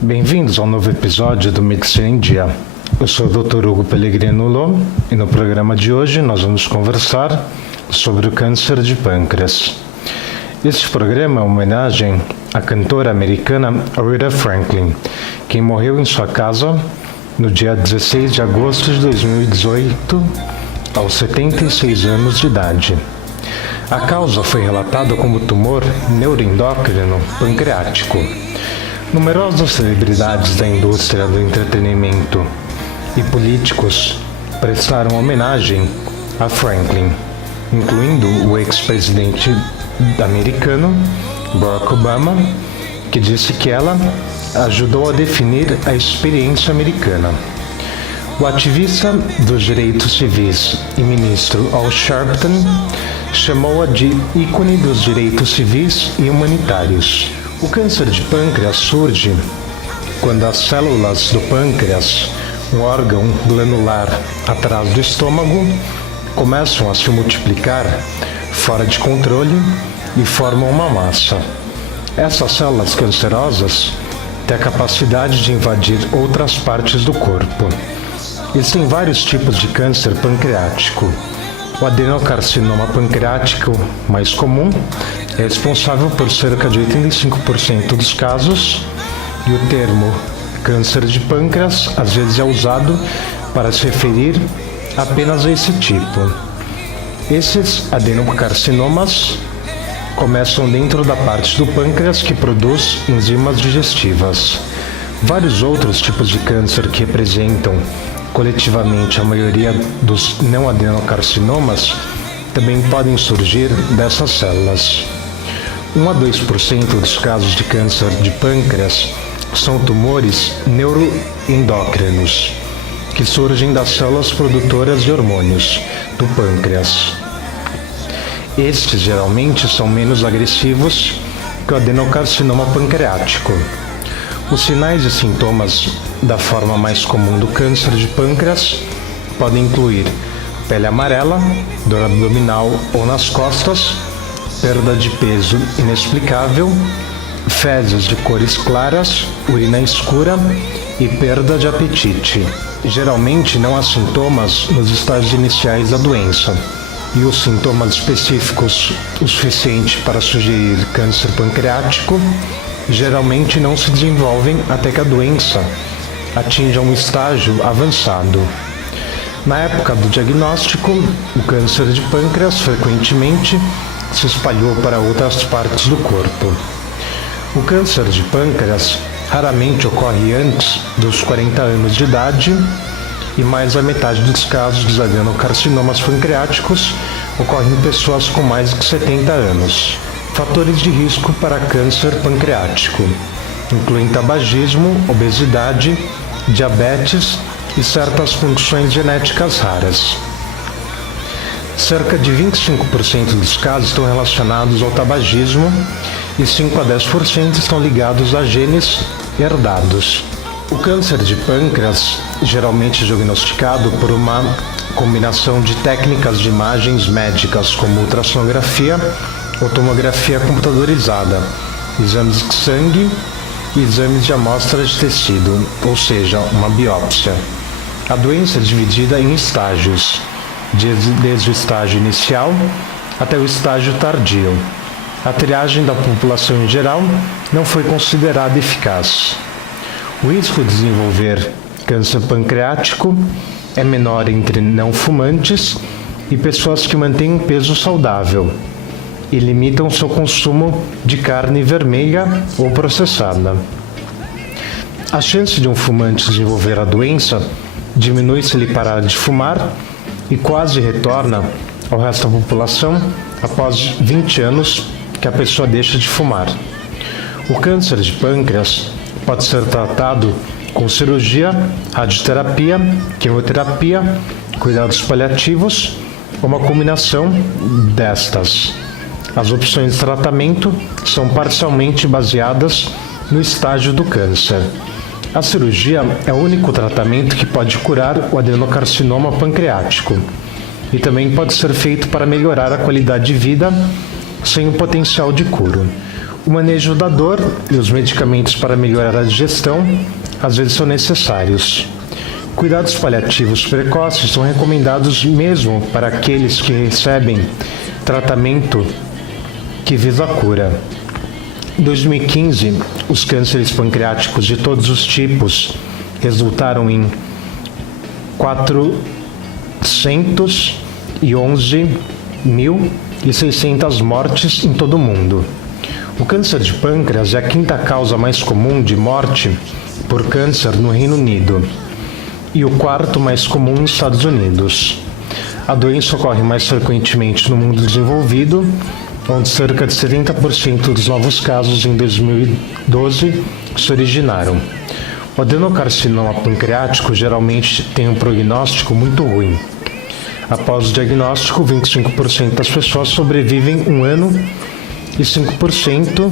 Bem-vindos ao novo episódio do Medicina em Dia. Eu sou o Dr. Hugo Pellegrino Lô e no programa de hoje nós vamos conversar sobre o câncer de pâncreas. Este programa é uma homenagem à cantora americana Aretha Franklin, quem morreu em sua casa no dia 16 de agosto de 2018, aos 76 anos de idade. A causa foi relatada como tumor neuroendócrino pancreático. Numerosas celebridades da indústria do entretenimento e políticos prestaram homenagem a Franklin, incluindo o ex-presidente americano Barack Obama, que disse que ela ajudou a definir a experiência americana. O ativista dos direitos civis e ministro Al Sharpton chamou-a de ícone dos direitos civis e humanitários. O câncer de pâncreas surge quando as células do pâncreas, um órgão glandular atrás do estômago, começam a se multiplicar fora de controle e formam uma massa. Essas células cancerosas têm a capacidade de invadir outras partes do corpo. Existem vários tipos de câncer pancreático. O adenocarcinoma pancreático mais comum é responsável por cerca de 85% dos casos, e o termo câncer de pâncreas às vezes é usado para se referir apenas a esse tipo. Esses adenocarcinomas começam dentro da parte do pâncreas que produz enzimas digestivas. Vários outros tipos de câncer que representam coletivamente a maioria dos não adenocarcinomas também podem surgir dessas células. 1 a 2% dos casos de câncer de pâncreas são tumores neuroendócrinos, que surgem das células produtoras de hormônios do pâncreas. Estes geralmente são menos agressivos que o adenocarcinoma pancreático. Os sinais e sintomas da forma mais comum do câncer de pâncreas podem incluir pele amarela, dor abdominal ou nas costas, perda de peso inexplicável, fezes de cores claras, urina escura e perda de apetite. Geralmente não há sintomas nos estágios iniciais da doença, e os sintomas específicos o suficiente para sugerir câncer pancreático geralmente não se desenvolvem até que a doença atinja um estágio avançado. Na época do diagnóstico, o câncer de pâncreas frequentemente se espalhou para outras partes do corpo. O câncer de pâncreas raramente ocorre antes dos 40 anos de idade, e mais da metade dos casos dos adenocarcinomas pancreáticos ocorrem em pessoas com mais de 70 anos. Fatores de risco para câncer pancreático incluem tabagismo, obesidade, diabetes e certas funções genéticas raras. Cerca de 25% dos casos estão relacionados ao tabagismo e 5 a 10% estão ligados a genes herdados. O câncer de pâncreas geralmente é diagnosticado por uma combinação de técnicas de imagens médicas como ultrassonografia ou tomografia computadorizada, exames de sangue e exames de amostras de tecido, ou seja, uma biópsia. A doença é dividida em estágios, desde o estágio inicial até o estágio tardio. A triagem da população em geral não foi considerada eficaz. O risco de desenvolver câncer pancreático é menor entre não fumantes e pessoas que mantêm um peso saudável e limitam seu consumo de carne vermelha ou processada. A chance de um fumante desenvolver a doença diminui se ele parar de fumar e quase retorna ao resto da população após 20 anos que a pessoa deixa de fumar. O câncer de pâncreas pode ser tratado com cirurgia, radioterapia, quimioterapia, cuidados paliativos ou uma combinação destas. As opções de tratamento são parcialmente baseadas no estágio do câncer. A cirurgia é o único tratamento que pode curar o adenocarcinoma pancreático e também pode ser feito para melhorar a qualidade de vida sem o potencial de cura. O manejo da dor e os medicamentos para melhorar a digestão às vezes são necessários. Cuidados paliativos precoces são recomendados mesmo para aqueles que recebem tratamento que visa a cura. Em 2015, os cânceres pancreáticos de todos os tipos resultaram em 411.600 mortes em todo o mundo. O câncer de pâncreas é a quinta causa mais comum de morte por câncer no Reino Unido e o quarto mais comum nos Estados Unidos. A doença ocorre mais frequentemente no mundo desenvolvido, onde cerca de 70% dos novos casos em 2012 se originaram. O adenocarcinoma pancreático geralmente tem um prognóstico muito ruim. Após o diagnóstico, 25% das pessoas sobrevivem 1 ano e 5%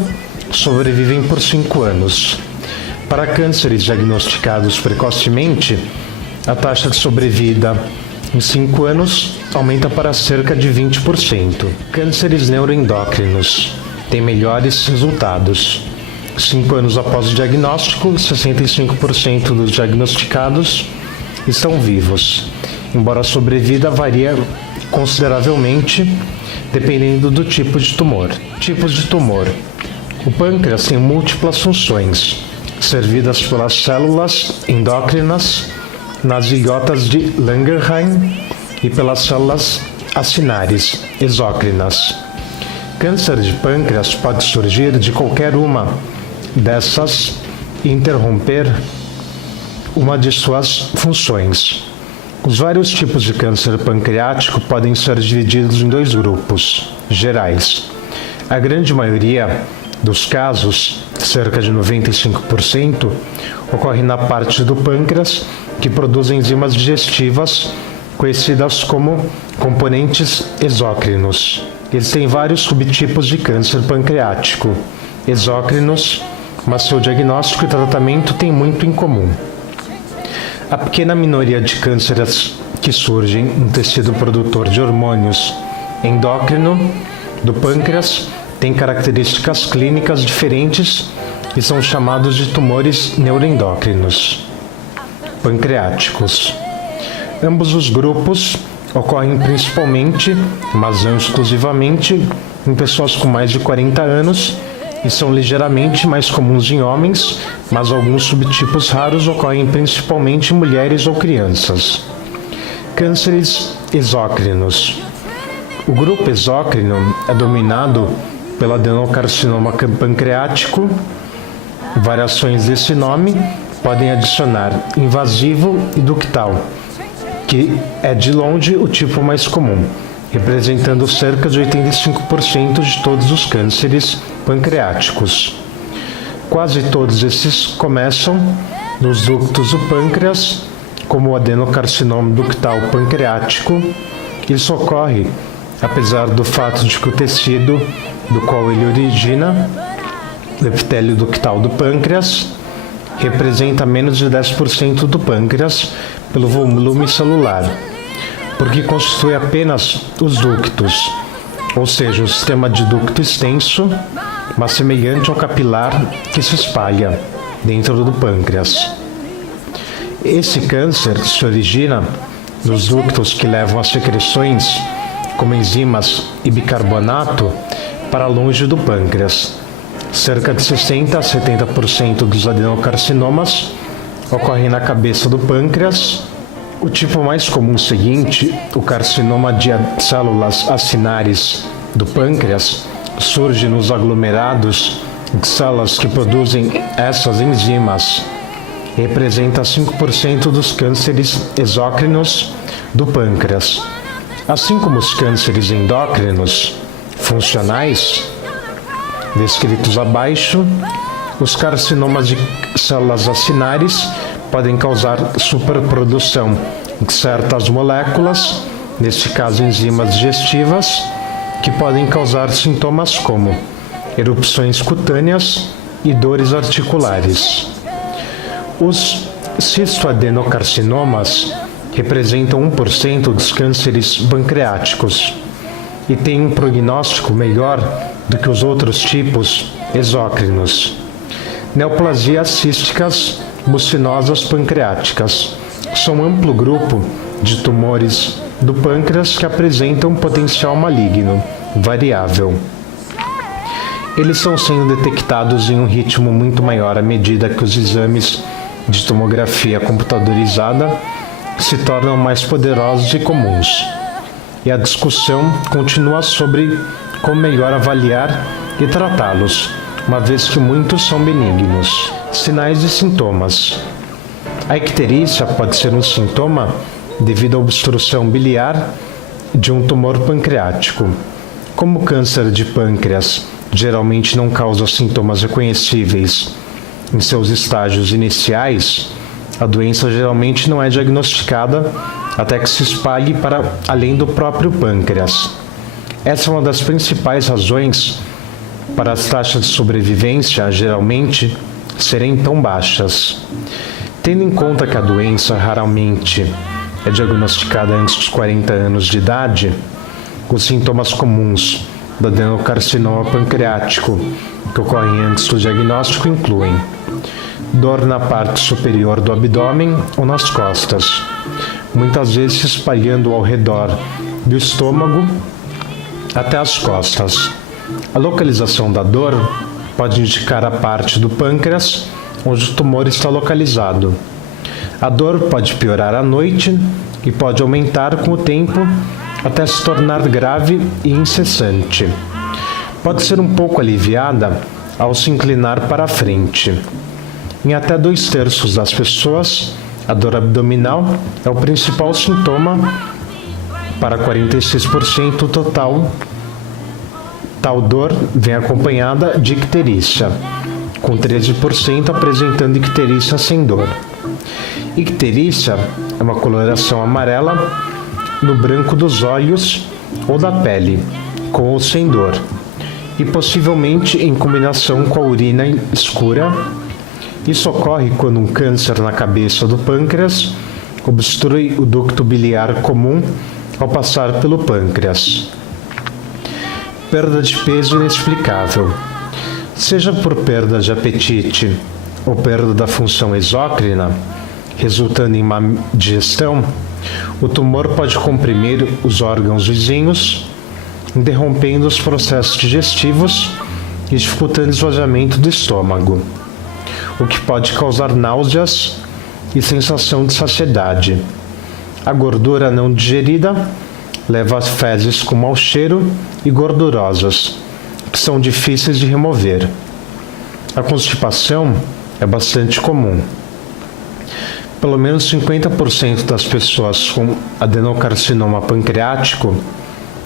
sobrevivem por 5 anos. Para cânceres diagnosticados precocemente, a taxa de sobrevida em 5 anos aumenta para cerca de 20%. Cânceres neuroendócrinos têm melhores resultados. 5 anos após o diagnóstico, 65% dos diagnosticados estão vivos, embora a sobrevida varie consideravelmente dependendo do tipo de tumor. Tipos de tumor. O pâncreas tem múltiplas funções, servidas pelas células endócrinas nas ilhotas de Langerhans e pelas células acinares exócrinas. Câncer de pâncreas pode surgir de qualquer uma dessas e interromper uma de suas funções. Os vários tipos de câncer pancreático podem ser divididos em 2 grupos gerais. A grande maioria dos casos, cerca de 95%, ocorre na parte do pâncreas que produz enzimas digestivas conhecidas como componentes exócrinos. Eles têm vários subtipos de câncer pancreático exócrinos, mas seu diagnóstico e tratamento têm muito em comum. A pequena minoria de cânceres que surgem no tecido produtor de hormônios endócrino do pâncreas têm características clínicas diferentes e são chamados de tumores neuroendócrinos pancreáticos. Ambos os grupos ocorrem principalmente, mas não exclusivamente, em pessoas com mais de 40 anos e são ligeiramente mais comuns em homens, mas alguns subtipos raros ocorrem principalmente em mulheres ou crianças. Cânceres exócrinos. O grupo exócrino é dominado pelo adenocarcinoma pancreático. Variações desse nome podem adicionar invasivo e ductal, que é de longe o tipo mais comum, representando cerca de 85% de todos os cânceres pancreáticos. Quase todos esses começam nos ductos do pâncreas, como o adenocarcinoma ductal pancreático. Isso ocorre apesar do fato de que o tecido do qual ele origina, o epitélio ductal do pâncreas, representa menos de 10% do pâncreas pelo volume celular, porque constitui apenas os ductos, ou seja, um sistema de ducto extenso, mas semelhante ao capilar que se espalha dentro do pâncreas. Esse câncer se origina nos ductos que levam as secreções, como enzimas e bicarbonato, para longe do pâncreas. Cerca de 60 a 70% dos adenocarcinomas ocorrem na cabeça do pâncreas. O tipo mais comum seguinte, o carcinoma de células acinares do pâncreas, surge nos aglomerados de células que produzem essas enzimas. Representa 5% dos cânceres exócrinos do pâncreas. Assim como os cânceres endócrinos funcionais, descritos abaixo, os carcinomas de células acinares podem causar superprodução de certas moléculas, neste caso enzimas digestivas, que podem causar sintomas como erupções cutâneas e dores articulares. Os cistoadenocarcinomas representam 1% dos cânceres pancreáticos. e tem um prognóstico melhor do que os outros tipos exócrinos. Neoplasias císticas mucinosas pancreáticas são um amplo grupo de tumores do pâncreas que apresentam potencial maligno variável. Eles estão sendo detectados em um ritmo muito maior à medida que os exames de tomografia computadorizada se tornam mais poderosos e comuns. E a discussão continua sobre como melhor avaliar e tratá-los, uma vez que muitos são benignos. Sinais e sintomas. A icterícia pode ser um sintoma devido à obstrução biliar de um tumor pancreático. Como o câncer de pâncreas geralmente não causa sintomas reconhecíveis em seus estágios iniciais, a doença geralmente não é diagnosticada até que se espalhe para além do próprio pâncreas. Essa é uma das principais razões para as taxas de sobrevivência geralmente serem tão baixas. Tendo em conta que a doença raramente é diagnosticada antes dos 40 anos de idade, os sintomas comuns do adenocarcinoma pancreático que ocorrem antes do diagnóstico incluem dor na parte superior do abdômen ou nas costas, muitas vezes se espalhando ao redor do estômago até as costas. A localização da dor pode indicar a parte do pâncreas onde o tumor está localizado. A dor pode piorar à noite e pode aumentar com o tempo até se tornar grave e incessante. Pode ser um pouco aliviada ao se inclinar para a frente. Em até 2/3 das pessoas, a dor abdominal é o principal sintoma. Para 46% total, tal dor vem acompanhada de icterícia, com 13% apresentando icterícia sem dor. Icterícia é uma coloração amarela no branco dos olhos ou da pele, com ou sem dor, e possivelmente em combinação com a urina escura. Isso ocorre quando um câncer na cabeça do pâncreas obstrui o ducto biliar comum ao passar pelo pâncreas. Perda de peso inexplicável. Seja por perda de apetite ou perda da função exócrina, resultando em má digestão, o tumor pode comprimir os órgãos vizinhos, interrompendo os processos digestivos e dificultando o esvaziamento do estômago, o que pode causar náuseas e sensação de saciedade. A gordura não digerida leva a fezes com mau cheiro e gordurosas, que são difíceis de remover. A constipação é bastante comum. Pelo menos 50% das pessoas com adenocarcinoma pancreático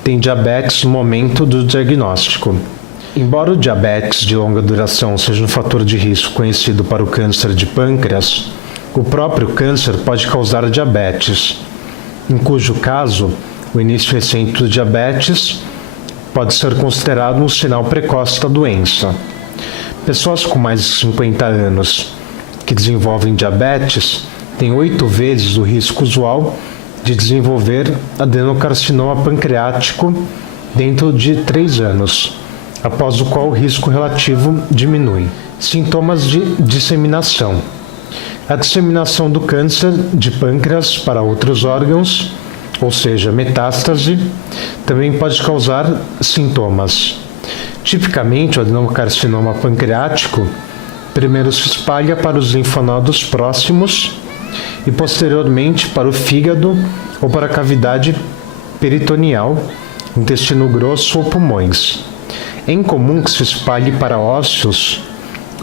têm diabetes no momento do diagnóstico. Embora o diabetes de longa duração seja um fator de risco conhecido para o câncer de pâncreas, o próprio câncer pode causar diabetes, em cujo caso o início recente do diabetes pode ser considerado um sinal precoce da doença. Pessoas com mais de 50 anos que desenvolvem diabetes têm 8 vezes o risco usual de desenvolver adenocarcinoma pancreático dentro de 3 anos, após o qual o risco relativo diminui. Sintomas de disseminação. A disseminação do câncer de pâncreas para outros órgãos, ou seja, metástase, também pode causar sintomas. Tipicamente, o adenocarcinoma pancreático primeiro se espalha para os linfonodos próximos e posteriormente para o fígado ou para a cavidade peritoneal, intestino grosso ou pulmões. É incomum que se espalhe para ossos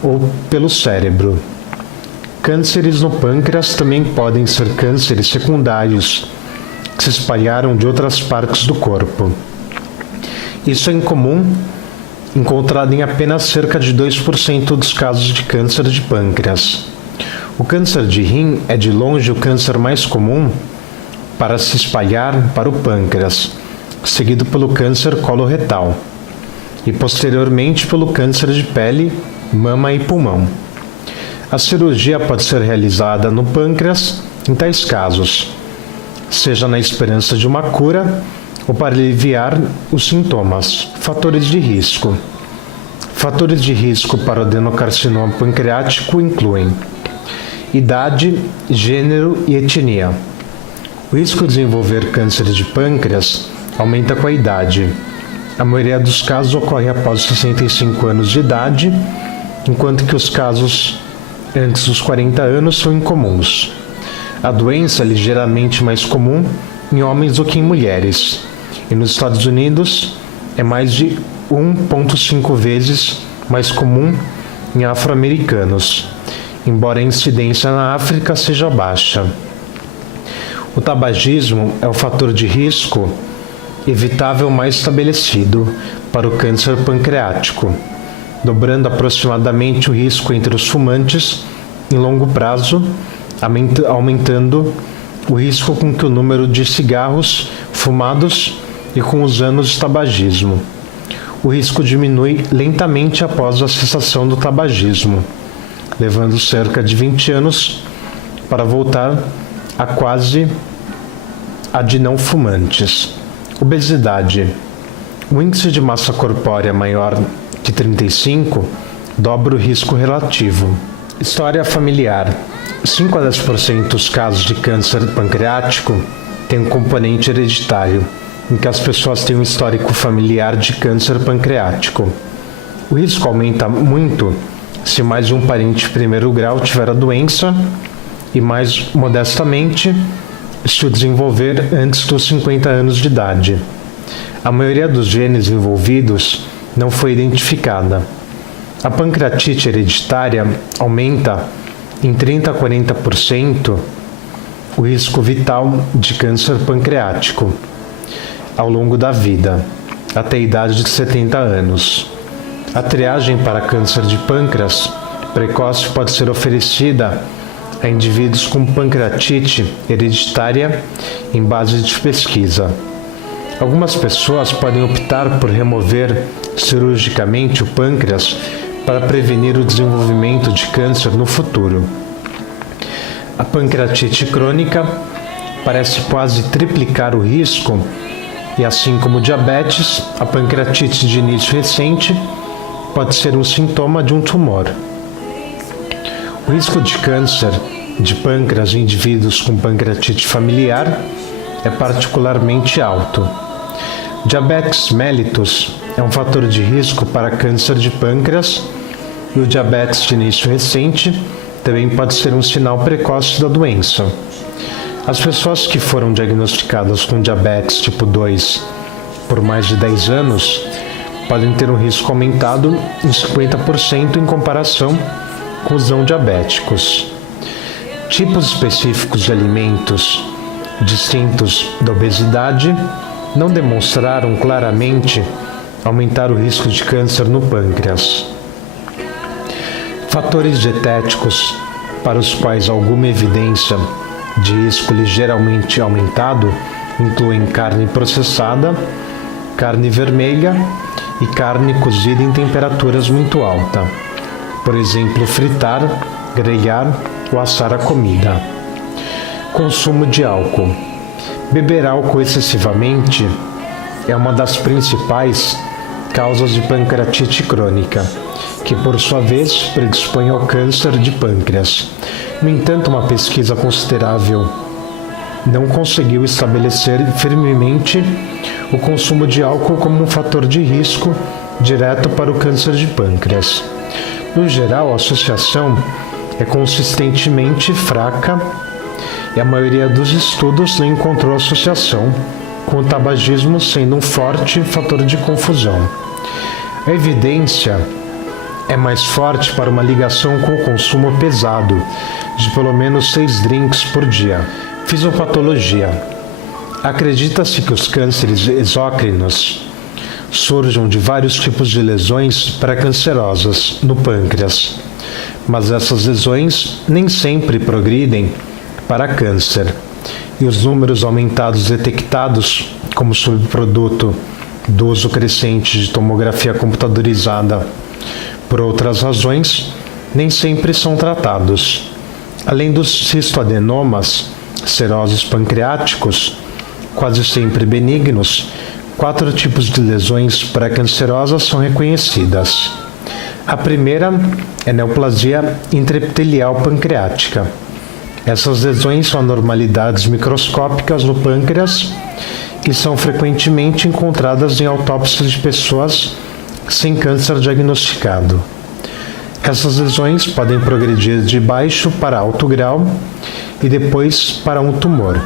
ou pelo cérebro. Cânceres no pâncreas também podem ser cânceres secundários, que se espalharam de outras partes do corpo. Isso é incomum, encontrado em apenas cerca de 2% dos casos de câncer de pâncreas. O câncer de rim é de longe o câncer mais comum para se espalhar para o pâncreas, seguido pelo câncer coloretal e posteriormente pelo câncer de pele, mama e pulmão. A cirurgia pode ser realizada no pâncreas em tais casos, seja na esperança de uma cura ou para aliviar os sintomas. Fatores de risco. Fatores de risco para o adenocarcinoma pancreático incluem idade, gênero e etnia. O risco de desenvolver câncer de pâncreas aumenta com a idade. A maioria dos casos ocorre após 65 anos de idade, enquanto que os casos antes dos 40 anos são incomuns. A doença é ligeiramente mais comum em homens do que em mulheres, e nos Estados Unidos é mais de 1,5 vezes mais comum em afro-americanos, embora a incidência na África seja baixa. O tabagismo é o fator de risco evitável mais estabelecido para o câncer pancreático, dobrando aproximadamente o risco entre os fumantes em longo prazo, aumentando o risco com que o número de cigarros fumados e com os anos de tabagismo. O risco diminui lentamente após a cessação do tabagismo, levando cerca de 20 anos para voltar a de não fumantes. Obesidade. O índice de massa corpórea maior que 35 dobra o risco relativo. História familiar. 5 a 10% dos casos de câncer pancreático têm um componente hereditário, em que as pessoas têm um histórico familiar de câncer pancreático. O risco aumenta muito se mais de um parente de primeiro grau tiver a doença e, mais modestamente, se o desenvolver antes dos 50 anos de idade. A maioria dos genes envolvidos não foi identificada. A pancreatite hereditária aumenta em 30 a 40% o risco vital de câncer pancreático ao longo da vida, até a idade de 70 anos. A triagem para câncer de pâncreas precoce pode ser oferecida a indivíduos com pancreatite hereditária em base de pesquisa. Algumas pessoas podem optar por remover cirurgicamente o pâncreas para prevenir o desenvolvimento de câncer no futuro. A pancreatite crônica parece quase triplicar o risco e, assim como o diabetes, a pancreatite de início recente pode ser um sintoma de um tumor. O risco de câncer de pâncreas em indivíduos com pancreatite familiar é particularmente alto. Diabetes mellitus é um fator de risco para câncer de pâncreas e o diabetes de início recente também pode ser um sinal precoce da doença. As pessoas que foram diagnosticadas com diabetes tipo 2 por mais de 10 anos podem ter um risco aumentado em 50% em comparação com os não diabéticos. Tipos específicos de alimentos distintos da obesidade não demonstraram claramente aumentar o risco de câncer no pâncreas. Fatores dietéticos para os quais alguma evidência de risco ligeiramente aumentado incluem carne processada, carne vermelha e carne cozida em temperaturas muito altas. Por exemplo, fritar, grelhar ou assar a comida. Consumo de álcool. Beber álcool excessivamente é uma das principais causas de pancreatite crônica, que por sua vez predispõe ao câncer de pâncreas. No entanto, uma pesquisa considerável não conseguiu estabelecer firmemente o consumo de álcool como um fator de risco direto para o câncer de pâncreas. No geral, a associação é consistentemente fraca e a maioria dos estudos não encontrou associação, com o tabagismo sendo um forte fator de confusão. A evidência é mais forte para uma ligação com o consumo pesado, de pelo menos 6 drinks por dia. Fisiopatologia. Acredita-se que os cânceres exócrinos surjam de vários tipos de lesões pré-cancerosas no pâncreas, mas essas lesões nem sempre progridem para câncer, e os números aumentados detectados como subproduto do uso crescente de tomografia computadorizada por outras razões nem sempre são tratados. Além dos cistoadenomas serosos pancreáticos, quase sempre benignos, 4 tipos de lesões pré-cancerosas são reconhecidas. A primeira é a neoplasia intraepitelial pancreática. Essas lesões são anormalidades microscópicas no pâncreas e são frequentemente encontradas em autópsias de pessoas sem câncer diagnosticado. Essas lesões podem progredir de baixo para alto grau e depois para um tumor.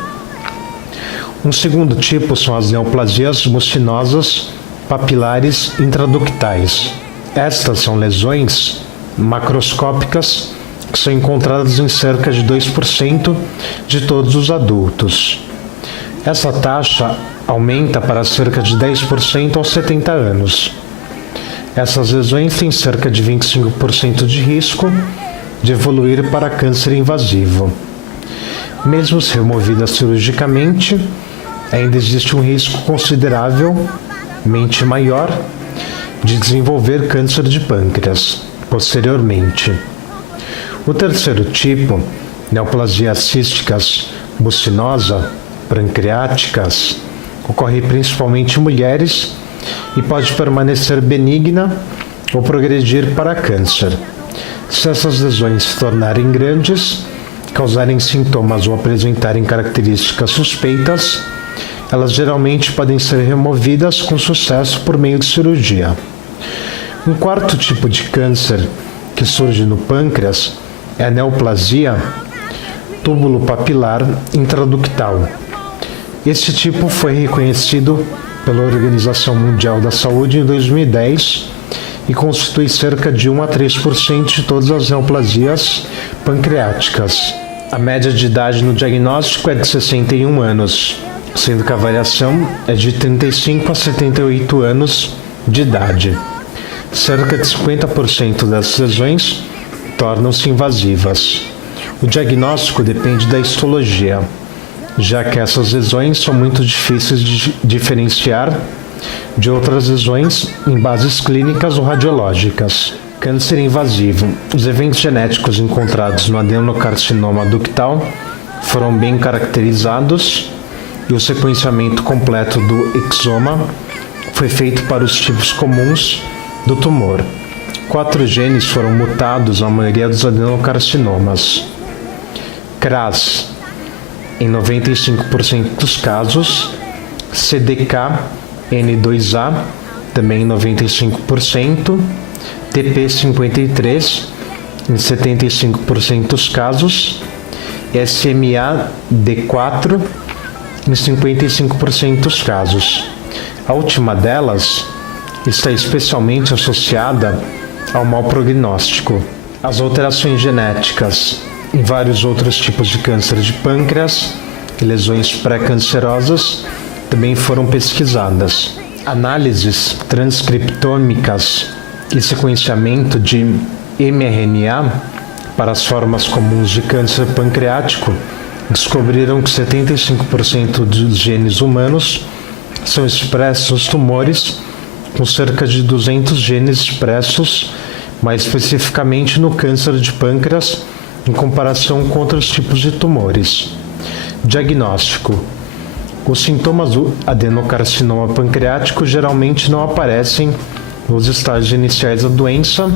Um segundo tipo são as neoplasias mucinosas papilares intraductais. Estas são lesões macroscópicas que são encontradas em cerca de 2% de todos os adultos. Essa taxa aumenta para cerca de 10% aos 70 anos. Essas lesões têm cerca de 25% de risco de evoluir para câncer invasivo. Mesmo se removidas cirurgicamente, ainda existe um risco consideravelmente maior de desenvolver câncer de pâncreas posteriormente. O terceiro tipo, neoplasias císticas mucinosa pancreáticas, ocorre principalmente em mulheres e pode permanecer benigna ou progredir para câncer. Se essas lesões se tornarem grandes, causarem sintomas ou apresentarem características suspeitas, elas geralmente podem ser removidas com sucesso por meio de cirurgia. Um quarto tipo de câncer que surge no pâncreas é a neoplasia túbulo-papilar intraductal. Este tipo foi reconhecido pela Organização Mundial da Saúde em 2010 e constitui cerca de 1 a 3% de todas as neoplasias pancreáticas. A média de idade no diagnóstico é de 61 anos, sendo que a variação é de 35 a 78 anos de idade. Cerca de 50% das lesões tornam-se invasivas. O diagnóstico depende da histologia, já que essas lesões são muito difíceis de diferenciar de outras lesões em bases clínicas ou radiológicas. Câncer invasivo. Os eventos genéticos encontrados no adenocarcinoma ductal foram bem caracterizados e o sequenciamento completo do exoma foi feito para os tipos comuns do tumor. 4 genes foram mutados na maioria dos adenocarcinomas. CRAS, em 95% dos casos, CDKN2A, também em 95%, TP53, em 75% dos casos, SMAD4, em 55% dos casos. A última delas está especialmente associada ao mau prognóstico. As alterações genéticas em vários outros tipos de câncer de pâncreas e lesões pré-cancerosas também foram pesquisadas. Análises transcriptômicas e sequenciamento de mRNA para as formas comuns de câncer pancreático descobriram que 75% dos genes humanos são expressos nos tumores, com cerca de 200 genes expressos, mais especificamente no câncer de pâncreas, em comparação com outros tipos de tumores. Diagnóstico. Os sintomas do adenocarcinoma pancreático geralmente não aparecem nos estágios iniciais da doença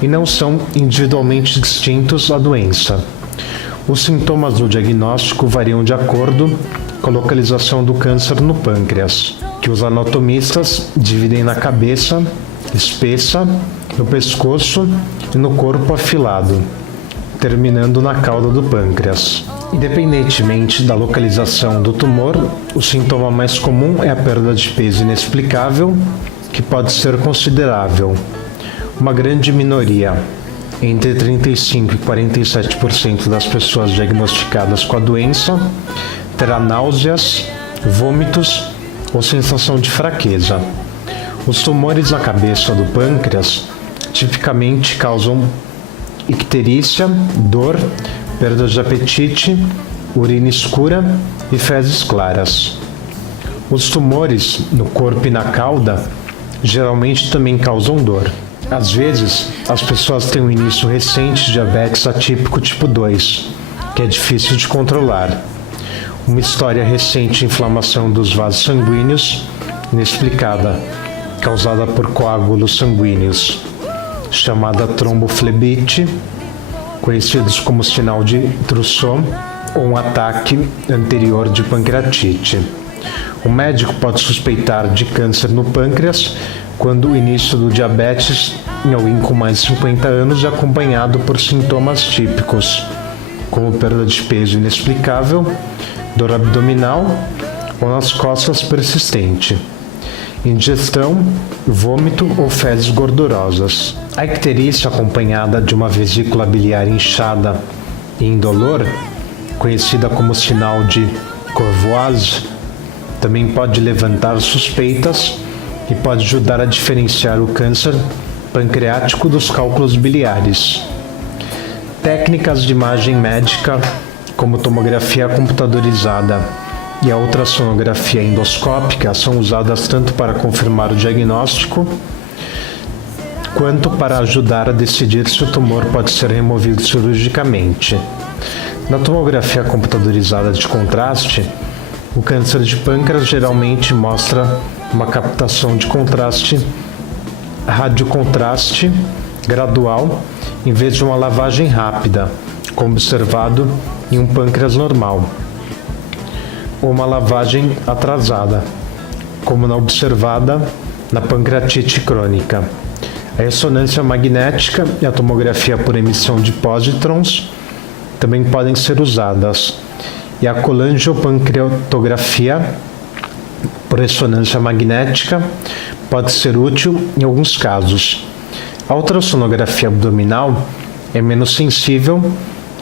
e não são individualmente distintos da doença. Os sintomas do diagnóstico variam de acordo com a localização do câncer no pâncreas, que os anatomistas dividem na cabeça espessa, no pescoço e no corpo afilado, terminando na cauda do pâncreas. Independentemente da localização do tumor, o sintoma mais comum é a perda de peso inexplicável, que pode ser considerável. Uma grande minoria, entre 35% e 47% das pessoas diagnosticadas com a doença, terá náuseas, vômitos ou sensação de fraqueza. Os tumores na cabeça do pâncreas tipicamente causam icterícia, dor, perda de apetite, urina escura e fezes claras. Os tumores no corpo e na cauda geralmente também causam dor. Às vezes, as pessoas têm um início recente de diabetes atípico tipo 2, que é difícil de controlar. Uma história recente de inflamação dos vasos sanguíneos inexplicada, causada por coágulos sanguíneos, chamada tromboflebite, conhecidos como sinal de Trousseau, ou um ataque anterior de pancreatite. O médico pode suspeitar de câncer no pâncreas quando o início do diabetes em alguém com mais de 50 anos é acompanhado por sintomas típicos, como perda de peso inexplicável, dor abdominal ou nas costas persistente, indigestão, vômito ou fezes gordurosas. A icterícia acompanhada de uma vesícula biliar inchada e indolor, conhecida como sinal de Courvoisier, também pode levantar suspeitas e pode ajudar a diferenciar o câncer pancreático dos cálculos biliares. Técnicas de imagem médica, como tomografia computadorizada e a ultrassonografia endoscópica, são usadas tanto para confirmar o diagnóstico quanto para ajudar a decidir se o tumor pode ser removido cirurgicamente. Na tomografia computadorizada de contraste, o câncer de pâncreas geralmente mostra uma captação de contraste, radiocontraste gradual, em vez de uma lavagem rápida, como observado em um pâncreas normal, ou uma lavagem atrasada, como na observada na pancreatite crônica. A ressonância magnética e a tomografia por emissão de pósitrons também podem ser usadas, e a colangiopancreatografia por ressonância magnética pode ser útil em alguns casos. A ultrassonografia abdominal é menos sensível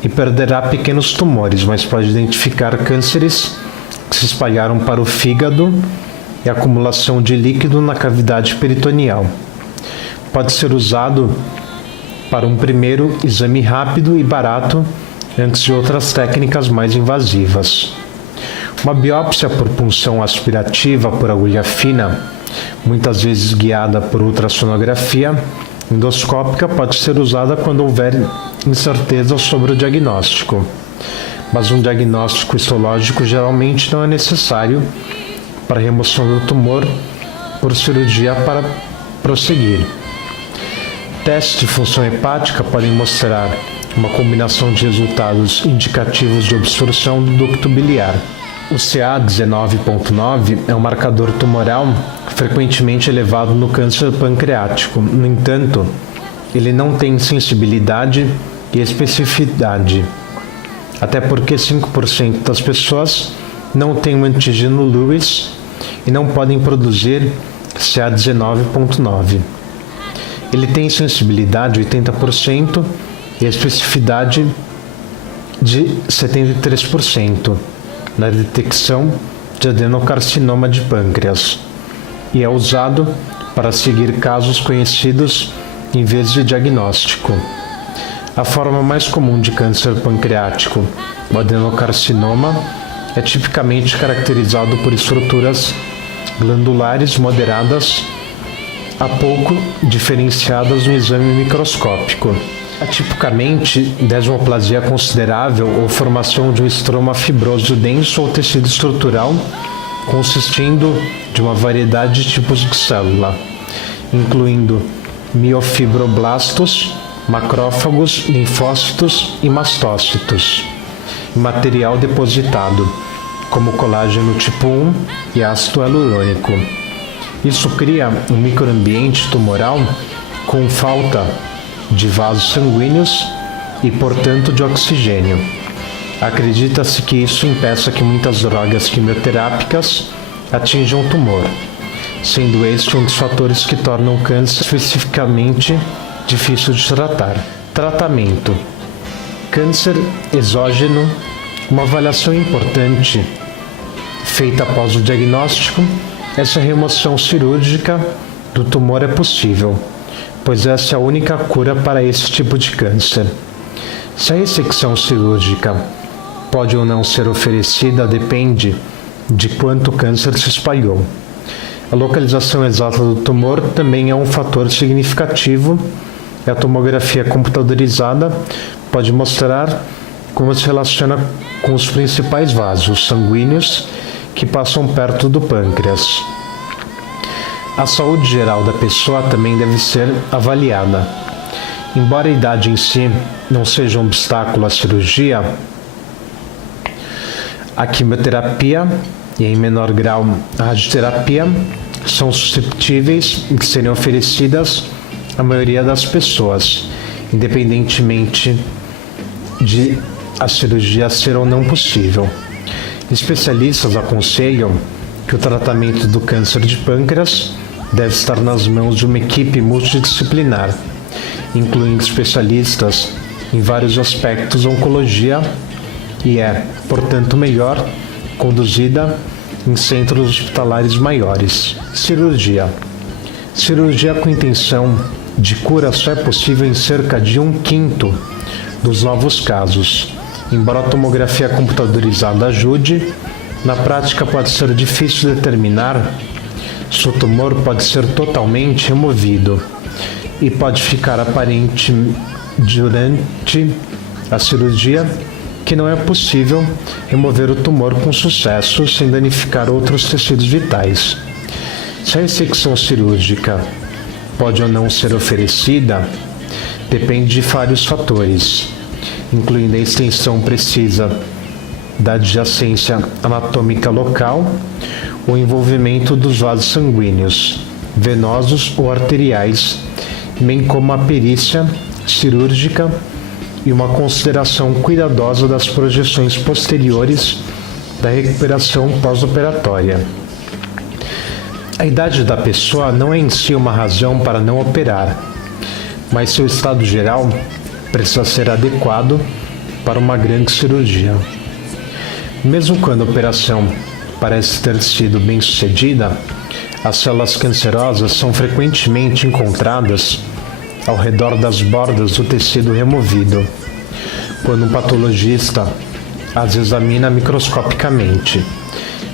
e perderá pequenos tumores, mas pode identificar cânceres que se espalharam para o fígado e acumulação de líquido na cavidade peritoneal. Pode ser usado para um primeiro exame rápido e barato antes de outras técnicas mais invasivas. Uma biópsia por punção aspirativa por agulha fina, muitas vezes guiada por ultrassonografia endoscópica, pode ser usada quando houver incerteza sobre o diagnóstico, mas um diagnóstico histológico geralmente não é necessário para a remoção do tumor por cirurgia para prosseguir. Testes de função hepática podem mostrar uma combinação de resultados indicativos de obstrução do ducto biliar. O CA19.9 é um marcador tumoral frequentemente elevado no câncer pancreático. No entanto, ele não tem sensibilidade e especificidade, até porque 5% das pessoas não têm o antígeno Lewis e não podem produzir CA19.9. Ele tem sensibilidade de 80% e a especificidade de 73% na detecção de adenocarcinoma de pâncreas e é usado para seguir casos conhecidos em vez de diagnóstico. A forma mais comum de câncer pancreático, o adenocarcinoma, é tipicamente caracterizado por estruturas glandulares moderadas a pouco diferenciadas no exame microscópico. Atipicamente, desmoplasia considerável ou formação de um estroma fibroso denso ou tecido estrutural consistindo de uma variedade de tipos de célula, incluindo miofibroblastos, macrófagos, linfócitos e mastócitos, e material depositado, como colágeno tipo 1 e ácido hialurônico. Isso cria um microambiente tumoral com falta de vasos sanguíneos e, portanto, de oxigênio. Acredita-se que isso impeça que muitas drogas quimioterápicas atinjam o tumor, sendo este um dos fatores que tornam o câncer especificamente difícil de tratar. Tratamento: câncer exógeno. Uma avaliação importante feita após o diagnóstico é se a remoção cirúrgica do tumor é possível, pois essa é a única cura para esse tipo de câncer. Se a ressecção cirúrgica pode ou não ser oferecida depende de quanto o câncer se espalhou. A localização exata do tumor também é um fator significativo e a tomografia computadorizada pode mostrar como se relaciona com os principais vasos sanguíneos que passam perto do pâncreas. A saúde geral da pessoa também deve ser avaliada. Embora a idade em si não seja um obstáculo à cirurgia, a quimioterapia e, em menor grau, a radioterapia são susceptíveis de serem oferecidas à maioria das pessoas, independentemente de a cirurgia ser ou não possível. Especialistas aconselham que o tratamento do câncer de pâncreas deve estar nas mãos de uma equipe multidisciplinar, incluindo especialistas em vários aspectos da oncologia, e é, portanto, melhor conduzida em centros hospitalares maiores. Cirurgia. Cirurgia com intenção de cura só é possível em cerca de 1/5 dos novos casos. Embora a tomografia computadorizada ajude, na prática pode ser difícil determinar se o tumor pode ser totalmente removido e pode ficar aparente durante a cirurgia que não é possível remover o tumor com sucesso sem danificar outros tecidos vitais. Se a ressecção cirúrgica pode ou não ser oferecida, depende de vários fatores, incluindo a extensão precisa da adjacência anatômica local, o envolvimento dos vasos sanguíneos, venosos ou arteriais, bem como a perícia cirúrgica e uma consideração cuidadosa das projeções posteriores da recuperação pós-operatória. A idade da pessoa não é em si uma razão para não operar, mas seu estado geral precisa ser adequado para uma grande cirurgia. Mesmo quando a operação parece ter sido bem sucedida, as células cancerosas são frequentemente encontradas ao redor das bordas do tecido removido, quando um patologista as examina microscopicamente,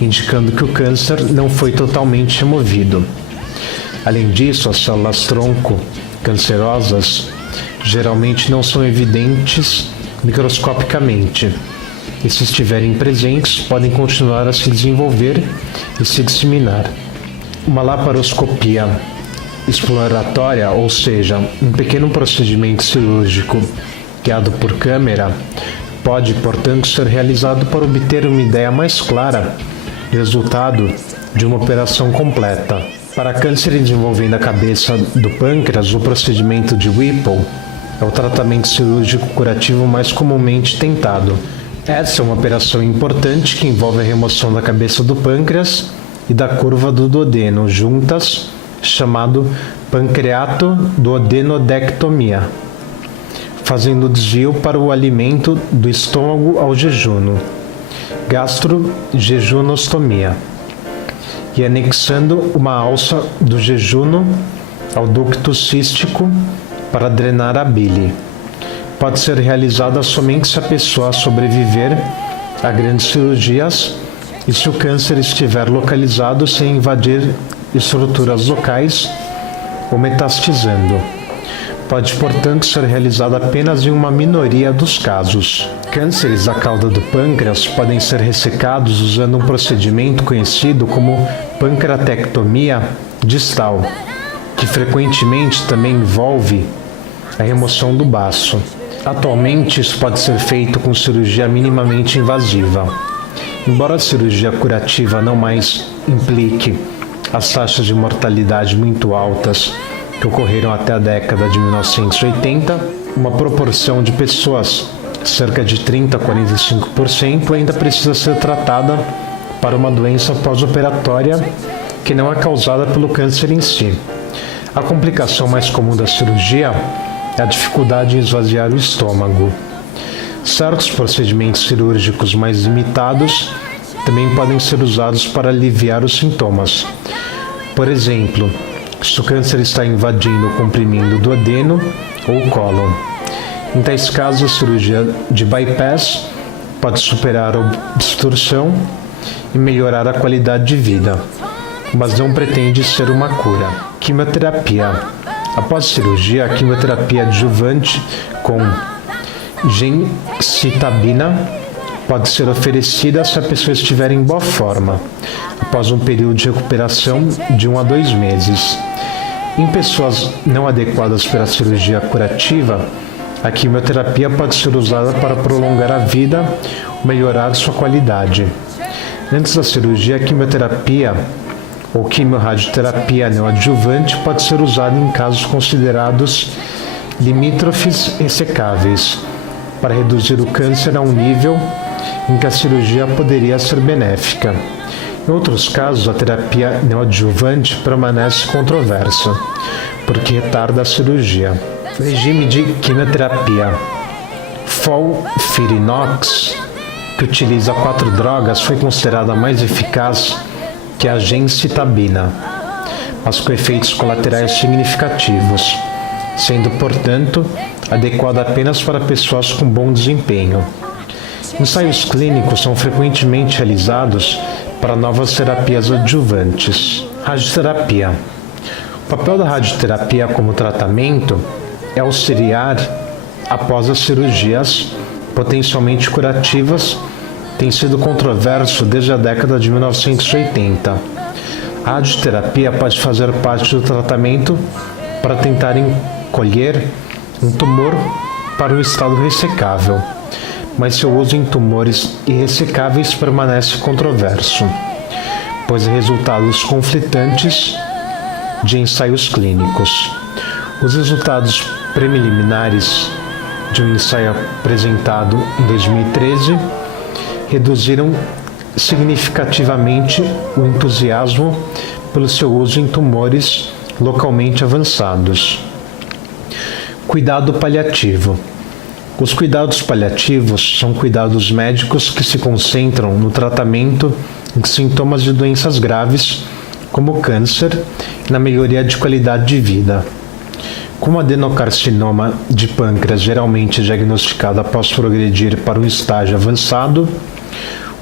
indicando que o câncer não foi totalmente removido. Além disso, as células-tronco cancerosas geralmente não são evidentes microscopicamente, e se estiverem presentes, podem continuar a se desenvolver e se disseminar. Uma laparoscopia exploratória, ou seja, um pequeno procedimento cirúrgico guiado por câmera, pode, portanto, ser realizado para obter uma ideia mais clara do resultado de uma operação completa. Para câncer envolvendo a cabeça do pâncreas, o procedimento de Whipple é o tratamento cirúrgico curativo mais comumente tentado. Essa é uma operação importante que envolve a remoção da cabeça do pâncreas e da curva do duodeno juntas, chamado pancreato-duodenodectomia, fazendo desvio para o alimento do estômago ao jejuno, gastrojejunostomia, e anexando uma alça do jejuno ao ducto cístico para drenar a bile. Pode ser realizada somente se a pessoa sobreviver a grandes cirurgias e se o câncer estiver localizado sem invadir estruturas locais ou metastizando. Pode, portanto, ser realizada apenas em uma minoria dos casos. Cânceres da cauda do pâncreas podem ser ressecados usando um procedimento conhecido como pancreatectomia distal, que frequentemente também envolve a remoção do baço. Atualmente, isso pode ser feito com cirurgia minimamente invasiva. Embora a cirurgia curativa não mais implique as taxas de mortalidade muito altas que ocorreram até a década de 1980, uma proporção de pessoas, cerca de 30 a 45%, ainda precisa ser tratada para uma doença pós-operatória que não é causada pelo câncer em si. A complicação mais comum da cirurgia é a dificuldade em esvaziar o estômago. Certos procedimentos cirúrgicos mais limitados também podem ser usados para aliviar os sintomas. Por exemplo, se o câncer está invadindo ou comprimindo o duodeno ou o cólon. Em tais casos, a cirurgia de bypass pode superar a obstrução e melhorar a qualidade de vida, mas não pretende ser uma cura. Quimioterapia. Após cirurgia, a quimioterapia adjuvante com gemcitabina pode ser oferecida se a pessoa estiver em boa forma, após um período de recuperação de 1 a 2 meses. Em pessoas não adequadas para a cirurgia curativa, a quimioterapia pode ser usada para prolongar a vida ou melhorar sua qualidade. Antes da cirurgia, a quimioterapia ou quimiorradioterapia neoadjuvante pode ser usada em casos considerados limítrofes ressecáveis, para reduzir o câncer a um nível em que a cirurgia poderia ser benéfica. Em outros casos, a terapia neoadjuvante permanece controversa, porque retarda a cirurgia. O regime de quimioterapia FOLFIRINOX, que utiliza 4 drogas, foi considerada mais eficaz que a gemcitabina, mas com efeitos colaterais significativos, sendo, portanto, adequada apenas para pessoas com bom desempenho. Ensaios clínicos são frequentemente realizados para novas terapias adjuvantes. Radioterapia. O papel da radioterapia como tratamento é auxiliar após as cirurgias potencialmente curativas. Tem sido controverso desde a década de 1980. A radioterapia pode fazer parte do tratamento para tentar encolher um tumor para um estado ressecável, mas seu uso em tumores irressecáveis permanece controverso, pois há resultados conflitantes de ensaios clínicos. Os resultados preliminares de um ensaio apresentado em 2013 reduziram significativamente o entusiasmo pelo seu uso em tumores localmente avançados. Cuidado paliativo. Os cuidados paliativos são cuidados médicos que se concentram no tratamento de sintomas de doenças graves, como câncer, e na melhoria de qualidade de vida. Como adenocarcinoma de pâncreas geralmente é diagnosticado após progredir para um estágio avançado,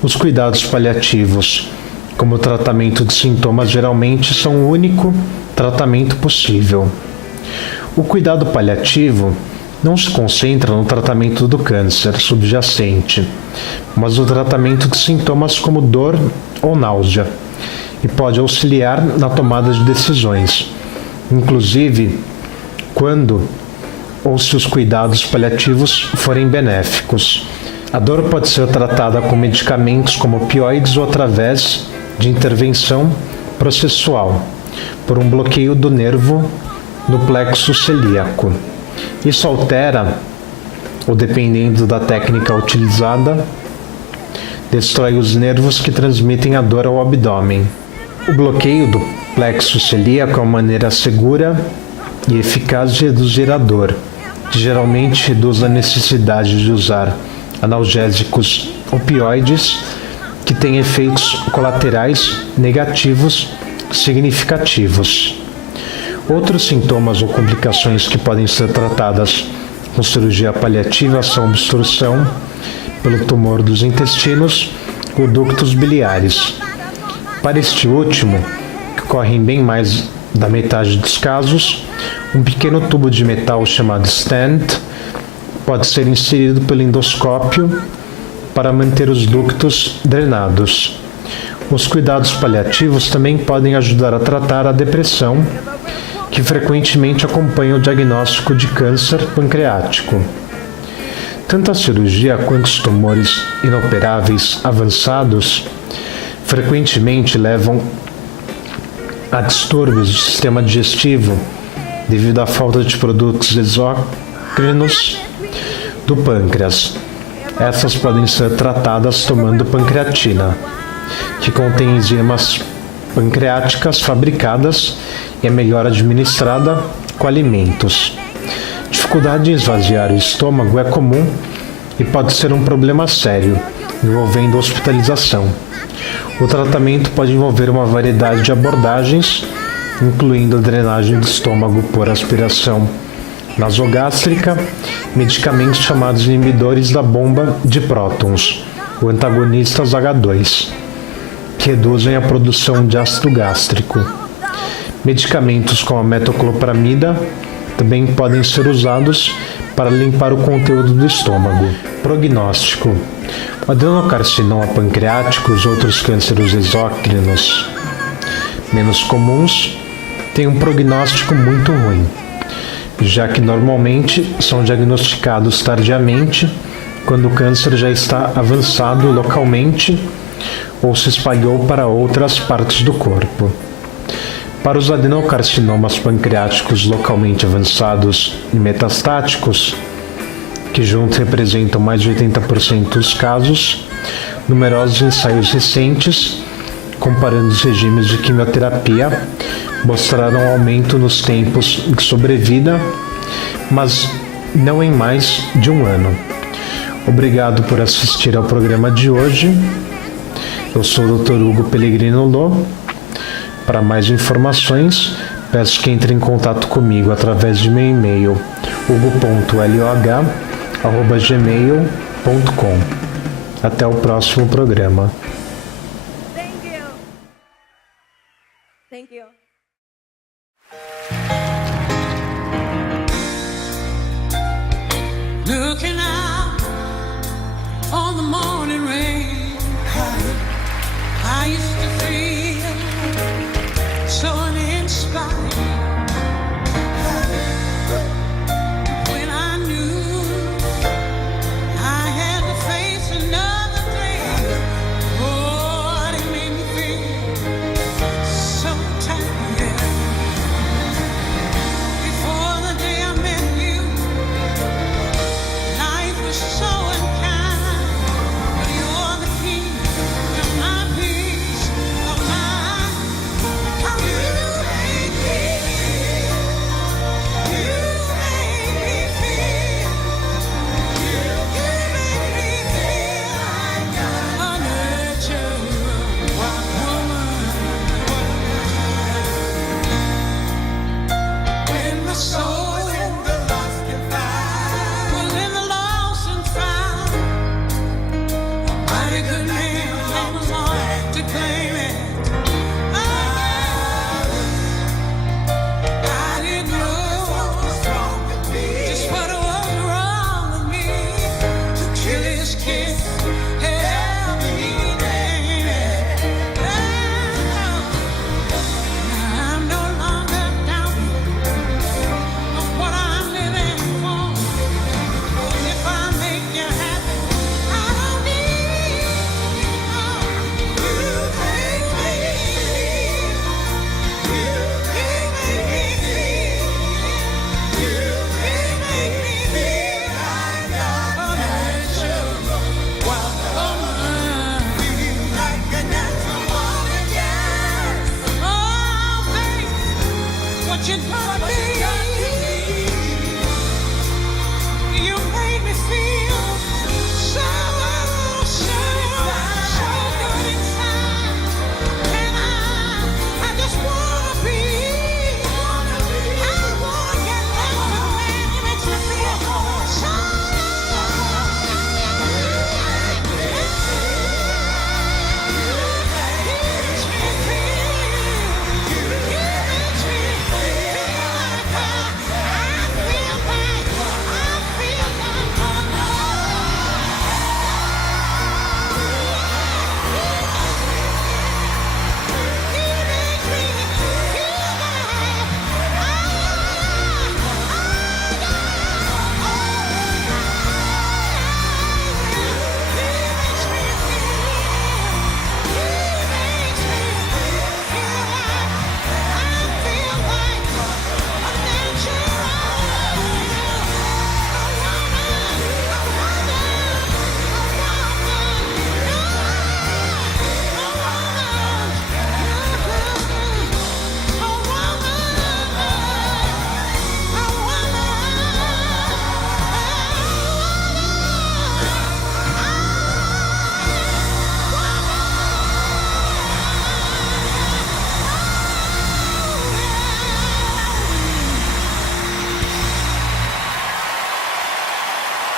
os cuidados paliativos, como o tratamento de sintomas, geralmente são o único tratamento possível. O cuidado paliativo não se concentra no tratamento do câncer subjacente, mas no tratamento de sintomas como dor ou náusea, e pode auxiliar na tomada de decisões, inclusive quando ou se os cuidados paliativos forem benéficos. A dor pode ser tratada com medicamentos como opioides ou através de intervenção processual, por um bloqueio do nervo no plexo celíaco. Isso altera, ou dependendo da técnica utilizada, destrói os nervos que transmitem a dor ao abdômen. O bloqueio do plexo celíaco é uma maneira segura e eficaz de reduzir a dor, que geralmente reduz a necessidade de usar analgésicos opioides, que têm efeitos colaterais negativos significativos. Outros sintomas ou complicações que podem ser tratadas com cirurgia paliativa são obstrução pelo tumor dos intestinos ou ductos biliares. Para este último, que ocorre em bem mais da metade dos casos, um pequeno tubo de metal chamado stent pode ser inserido pelo endoscópio para manter os ductos drenados. Os cuidados paliativos também podem ajudar a tratar a depressão, que frequentemente acompanha o diagnóstico de câncer pancreático. Tanto a cirurgia quanto os tumores inoperáveis avançados frequentemente levam a distúrbios do sistema digestivo devido à falta de produtos exócrinos do pâncreas. Essas podem ser tratadas tomando pancreatina, que contém enzimas pancreáticas fabricadas e é melhor administrada com alimentos. Dificuldade em esvaziar o estômago é comum e pode ser um problema sério, envolvendo hospitalização. O tratamento pode envolver uma variedade de abordagens, incluindo a drenagem do estômago por aspiração nasogástrica, medicamentos chamados inibidores da bomba de prótons, ou antagonistas H2, que reduzem a produção de ácido gástrico. Medicamentos como a metoclopramida também podem ser usados para limpar o conteúdo do estômago. Prognóstico. O adenocarcinoma pancreático e os outros cânceres exócrinos menos comuns têm um prognóstico muito ruim, já que normalmente são diagnosticados tardiamente, quando o câncer já está avançado localmente ou se espalhou para outras partes do corpo. Para os adenocarcinomas pancreáticos localmente avançados e metastáticos, que juntos representam mais de 80% dos casos, numerosos ensaios recentes, comparando os regimes de quimioterapia, mostraram um aumento nos tempos de sobrevida, mas não em mais de um ano. Obrigado por assistir ao programa de hoje. Eu sou o Dr. Hugo Pellegrino Lô. Para mais informações, peço que entre em contato comigo através de meu e-mail hugo.loh@gmail.com. Até o próximo programa. Thank you. Looking out on the morning rain, I used to feel so uninspired.